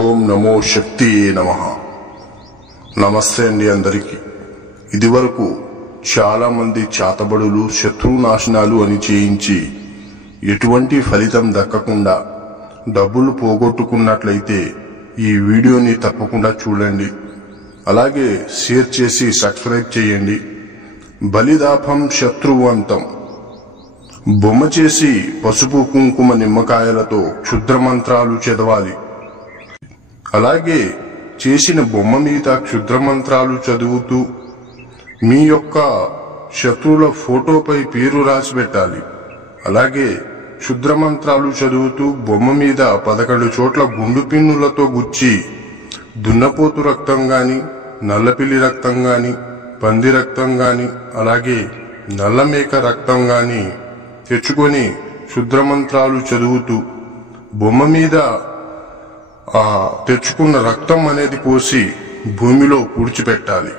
ఓం నమో శక్తి నమః. నమస్తే అండి అందరికీ. ఇదివరకు చాలా మంది చాతబడులు శత్రునాశనాలు అని చేయించి ఎటువంటి ఫలితం దక్కకుండా డబ్బులు పోగొట్టుకున్నట్లయితే ఈ వీడియోని తప్పకుండా చూడండి. అలాగే షేర్ చేసి సబ్స్క్రైబ్ చేయండి. బలిదాపం శత్రువంతం. బొమ్మ చేసి పసుపు కుంకుమ నిమ్మకాయలతో క్షుద్ర మంత్రాలు చదవాలి. అలాగే చేసిన బొమ్మ మీద క్షుద్ర మంత్రాలు చదువుతూ మీ యొక్క శత్రువుల ఫోటోపై పేరు రాసి పెట్టాలి. అలాగే క్షుద్ర మంత్రాలు చదువుతూ బొమ్మ మీద 11 చోట్ల గుండు పిన్నులతో గుచ్చి దున్నపోతు రక్తం గాని, నల్లపిల్లి రక్తం గాని, పంది రక్తం గాని, అలాగే నల్లమేక రక్తం గాని తెచ్చుకొని క్షుద్ర మంత్రాలు చదువుతూ బొమ్మ మీద తెచ్చుకున్న రక్తం అనేది పోసి భూమిలో పూడ్చిపెట్టాలి.